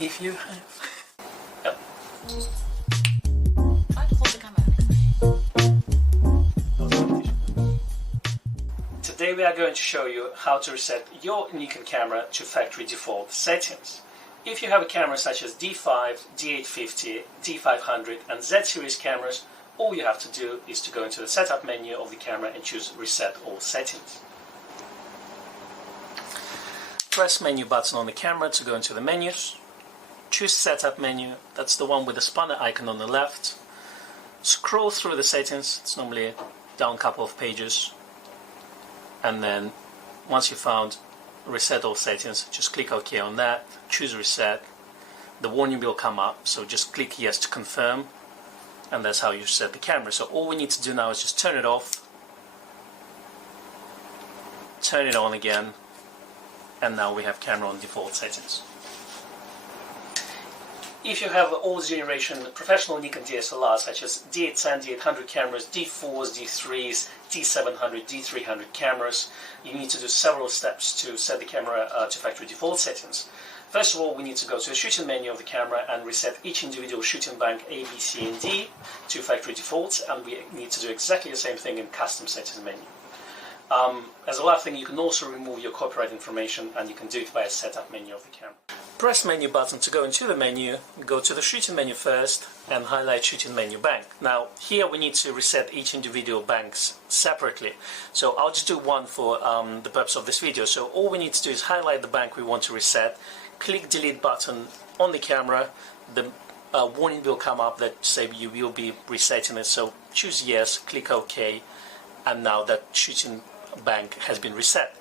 If you have... Yep. Try to hold the camera next time. Today we are going to show you how to reset your Nikon camera to factory default settings. If you have a camera such as D5, D850, D500 and Z series cameras, all you have to do is to go into the setup menu of the camera and choose Reset All Settings. Press menu button on the camera to go into the menus. Choose Setup menu, that's the one with the spanner icon on the left. Scroll through the settings, it's normally down a couple of pages. And then once you found Reset All Settings, just click OK on that, choose Reset. The warning will come up, so just click Yes to confirm. And that's how you set the camera. So all we need to do now is just turn it off, turn it on again, and now we have camera on default settings. If you have old generation professional Nikon DSLRs such as D810, D800 cameras, D4s, D3s, D700, D300 cameras, you need to do several steps to set the camera to factory default settings. First of all, we need to go to the shooting menu of the camera and reset each individual shooting bank A, B, C and D to factory defaults, and we need to do exactly the same thing in custom settings menu. As a last thing, you can also remove your copyright information, and you can do it by a setup menu of the camera. Press menu button to go into the menu, go to the shooting menu first and highlight shooting menu bank. Now here we need to reset each individual banks separately, so I'll just do one for the purpose of this video. So all we need to do is highlight the bank we want to reset, click delete button on the camera, the warning will come up that say you will be resetting it, so choose yes, click OK, and now that shooting bank has been reset.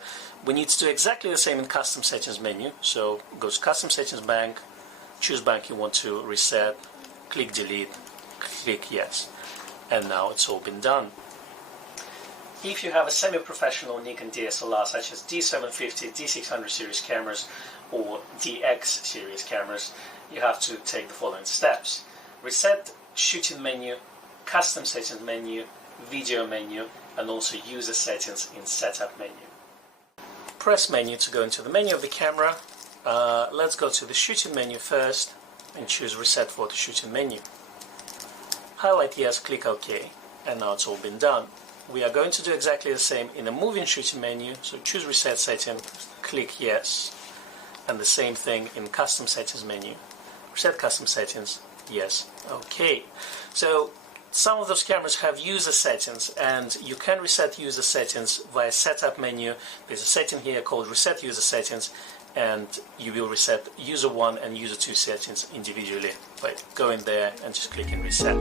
We need to do exactly the same in custom settings menu, so go to custom settings bank, choose bank you want to reset, click delete, click yes, and now it's all been done. If you have a semi-professional Nikon DSLR such as D750, D600 series cameras or DX series cameras, you have to take the following steps. Reset shooting menu, custom settings menu, video menu, and also user settings in setup menu. Press menu to go into the menu of the camera. Let's go to the shooting menu first and choose reset for the shooting menu. Highlight yes, click OK, and now it's all been done. We are going to do exactly the same in the moving shooting menu, so choose reset setting, click yes, and the same thing in custom settings menu. Reset custom settings, yes, OK. So some of those cameras have user settings, and you can reset user settings via setup menu. There's a setting here called reset user settings, and you will reset user 1 and user 2 settings individually by going there and just clicking reset.